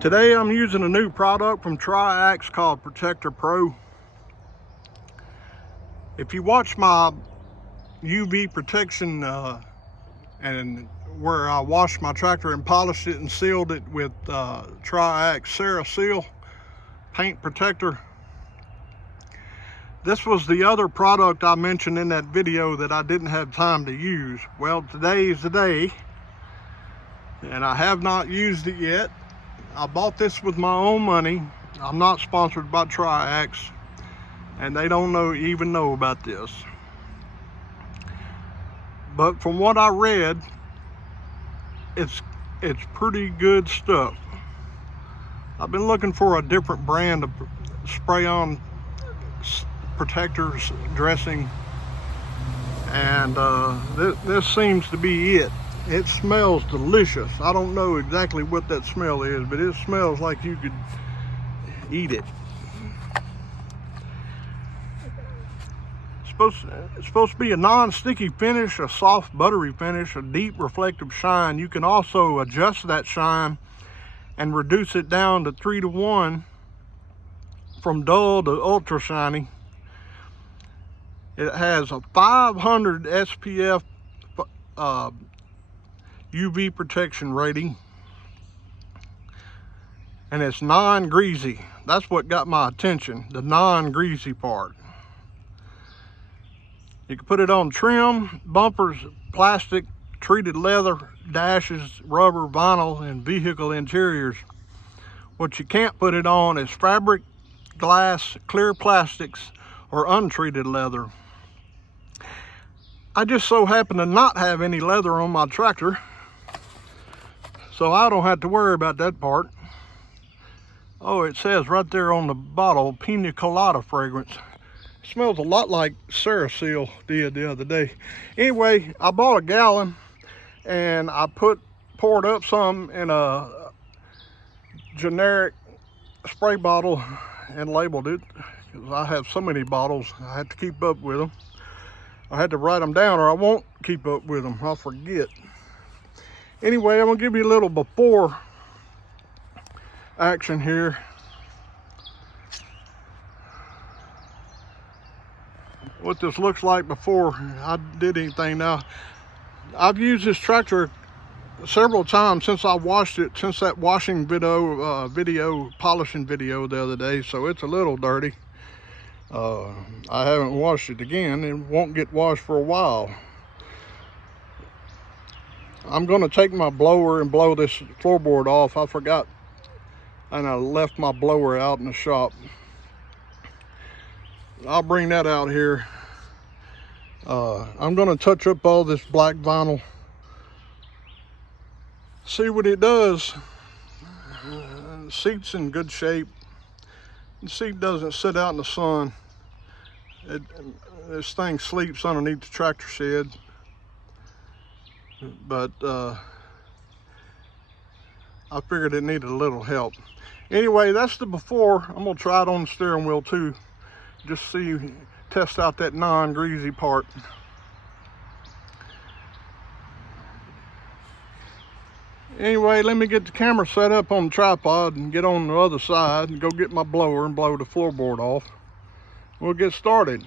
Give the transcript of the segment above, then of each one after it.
Today I'm using a new product from Triax called Protector Pro. If you watch my UV protection and where I washed my tractor and polished it and sealed it with Triax Seal paint protector, this was the other product I mentioned in that video that I didn't have time to use. Well, today is the day, and I have not used it yet. I bought this with my own money. I'm not sponsored by Triax, and they don't even know about this. But from what I read, it's pretty good stuff. I've been looking for a different brand of spray-on protectors dressing, and this seems to be it. It smells delicious. I don't know exactly what that smell is, but it smells like you could eat it. It's supposed to be a non-sticky finish, a soft buttery finish, a deep reflective shine. You can also adjust that shine and reduce it down to 3:1 from dull to ultra shiny. It has a 500 SPF UV protection rating, and it's non-greasy. That's what got my attention, the non-greasy part. You can put it on trim, bumpers, plastic, treated leather, dashes, rubber, vinyl, and vehicle interiors. What you can't put it on is fabric, glass, clear plastics, or untreated leather. I just so happen to not have any leather on my tractor, so I don't have to worry about that part. Oh, it says right there on the bottle, Pina Colada fragrance. It smells a lot like Seal did the other day. Anyway, I bought a gallon and I poured up some in a generic spray bottle and labeled it, because I have so many bottles, I had to keep up with them. I had to write them down or I won't keep up with them, I'll forget. Anyway, I'm gonna give you a little before action here. What this looks like before I did anything. Now, I've used this tractor several times since I washed it, since that washing polishing video the other day, so it's a little dirty. I haven't washed it again. It won't get washed for a while. I'm going to take my blower and blow this floorboard off. I forgot, and I left my blower out in the shop. I'll bring that out here. I'm going to touch up all this black vinyl, see what it does. The seat's in good shape. The seat doesn't sit out in the sun. This thing sleeps underneath the tractor shed, but I figured it needed a little help. Anyway, that's the before. I'm gonna try it on the steering wheel too, just test out that non-greasy part. Anyway, let me get the camera set up on the tripod and get on the other side and go get my blower and blow the floorboard off. We'll get started.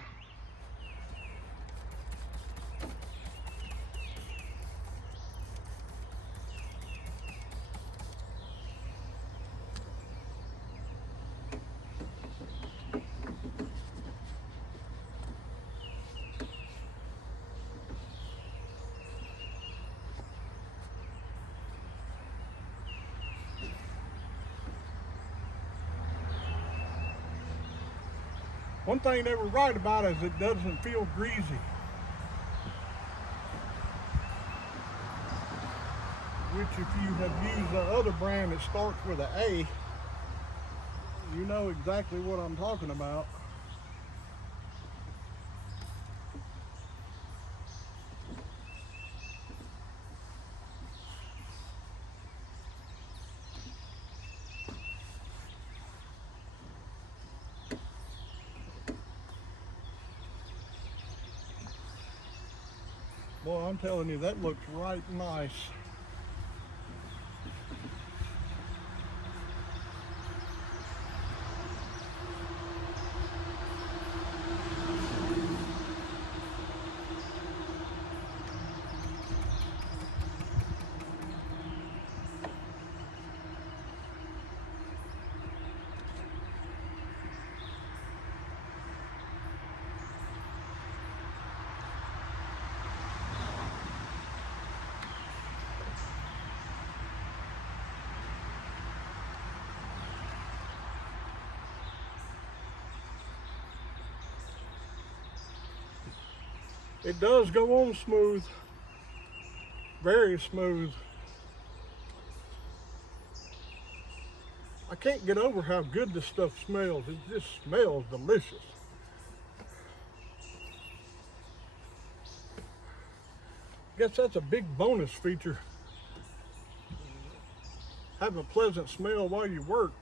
One thing they were right about is it doesn't feel greasy. Which, if you have used the other brand that starts with an A, you know exactly what I'm talking about. Boy, I'm telling you, that looks right nice. It does go on smooth, very smooth. I can't get over how good this stuff smells. It just smells delicious. I guess that's a big bonus feature. Have a pleasant smell while you work.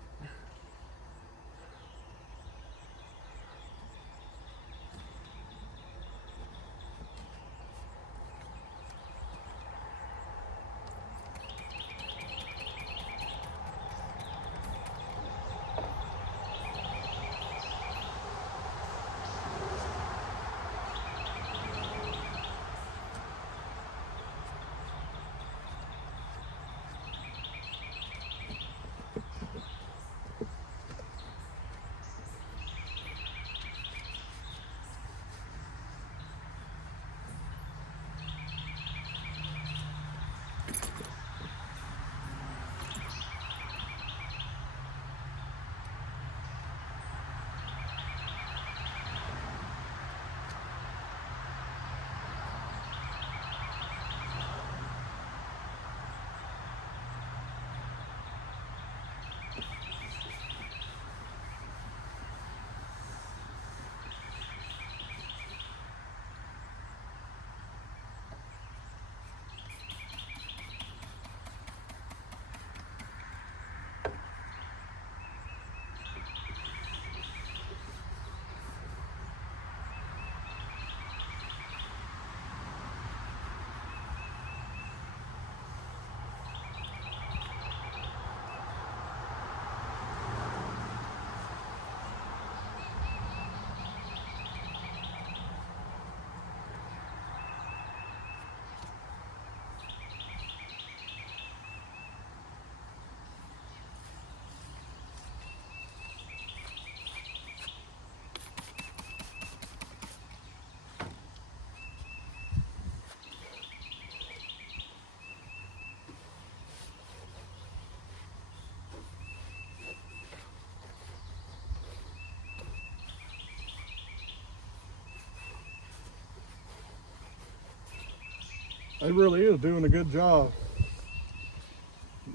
It really is doing a good job.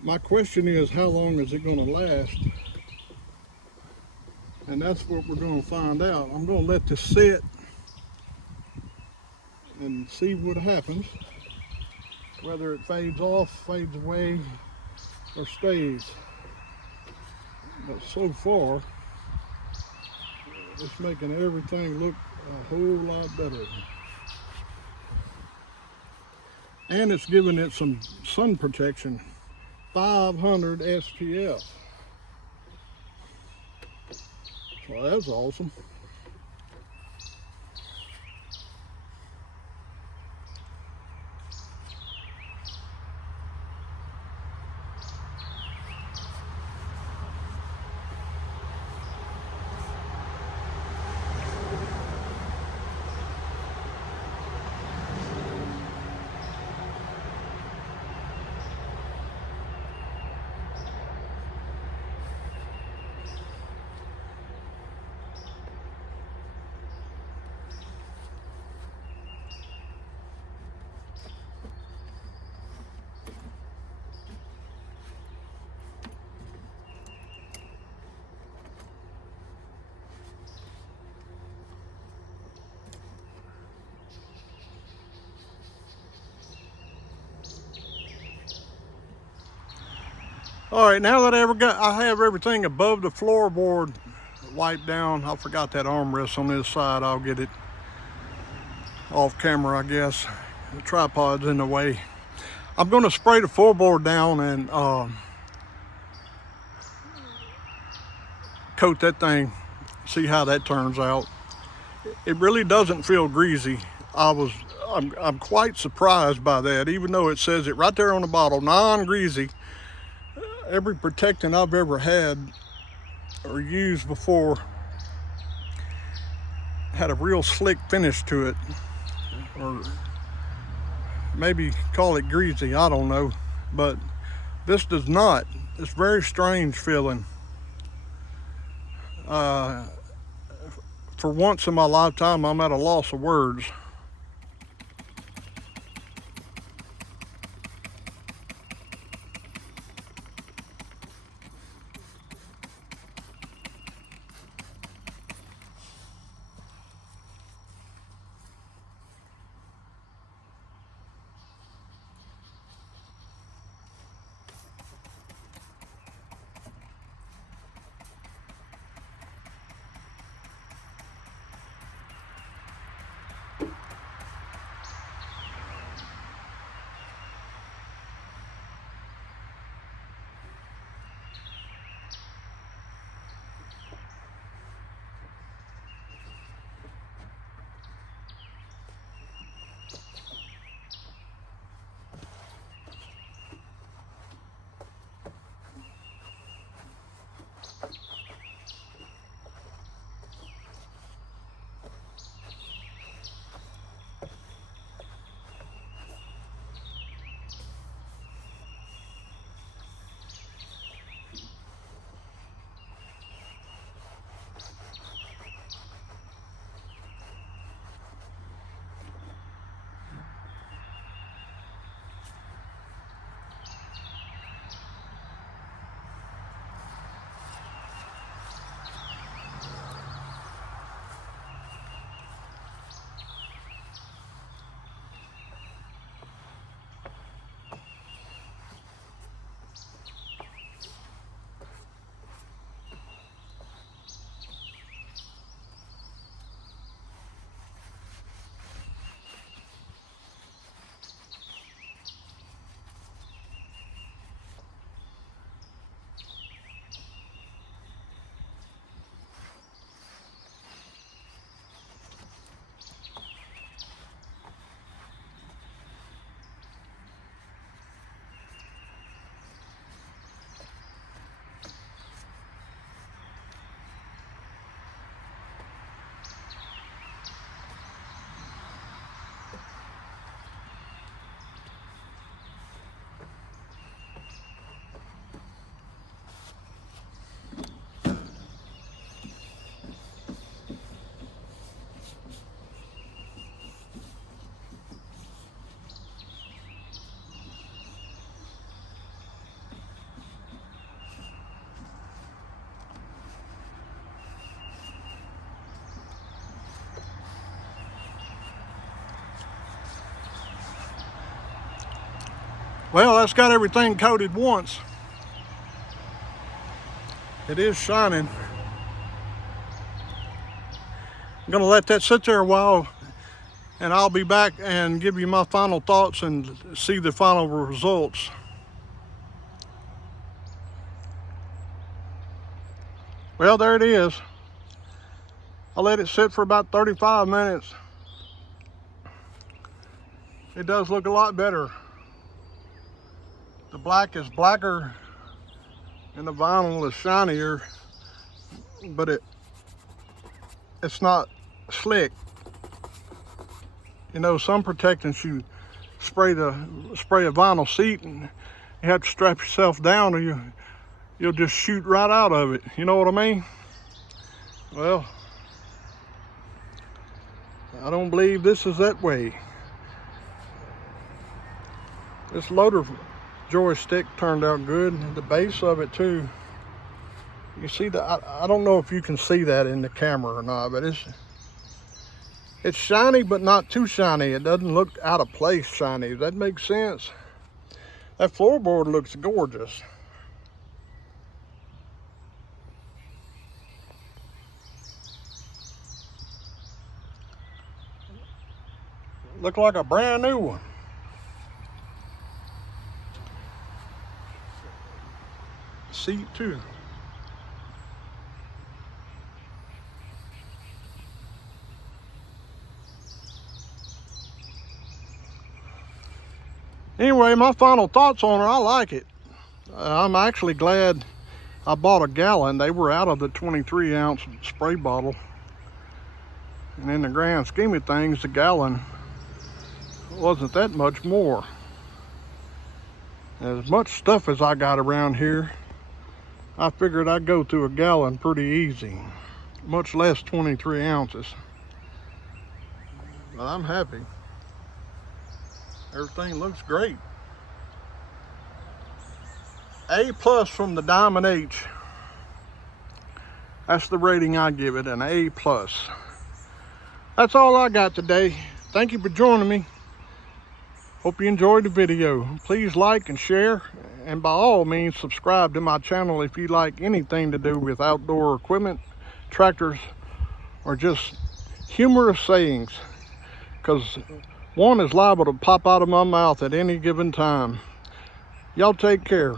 My question is, how long is it going to last? And that's what we're going to find out. I'm going to let this sit and see what happens. Whether it fades off, fades away, or stays. But so far, it's making everything look a whole lot better. And it's giving it some sun protection, 500 SPF. So that's awesome. All right, now that I have everything above the floorboard wiped down. I forgot that armrest on this side. I'll get it off camera, I guess. The tripod's in the way. I'm going to spray the floorboard down and coat that thing, see how that turns out. It really doesn't feel greasy. I'm quite surprised by that, even though it says it right there on the bottle, non-greasy. Every protectant I've ever had or used before had a real slick finish to it, or maybe call it greasy, I don't know, but this does not. It's very strange feeling. For once in my lifetime, I'm at a loss of words. Well, that's got everything coated once. It is shining. I'm gonna let that sit there a while, and I'll be back and give you my final thoughts and see the final results. Well, there it is. I let it sit for about 35 minutes. It does look a lot better. The black is blacker and the vinyl is shinier, but it's not slick. You know, some protectants, you spray a vinyl seat and you have to strap yourself down, or you'll just shoot right out of it. You know what I mean? Well, I don't believe this is that way. This loader joystick turned out good. The base of it too. You see that? I don't know if you can see that in the camera or not, but it's shiny, but not too shiny. It doesn't look out of place shiny. Does that make sense? That floorboard looks gorgeous. Look like a brand new one. Seat too. Anyway, my final thoughts on her, I like it. I'm actually glad I bought a gallon. They were out of the 23-ounce spray bottle. And in the grand scheme of things, the gallon wasn't that much more. As much stuff as I got around here, I figured I'd go through a gallon pretty easy, much less 23 ounces. But I'm happy. Everything looks great. A+ from the Diamond H. That's the rating I give it, an A+. That's all I got today. Thank you for joining me. Hope you enjoyed the video. Please like and share, and by all means subscribe to my channel if you like anything to do with outdoor equipment, tractors, or just humorous sayings, because one is liable to pop out of my mouth at any given time. Y'all take care.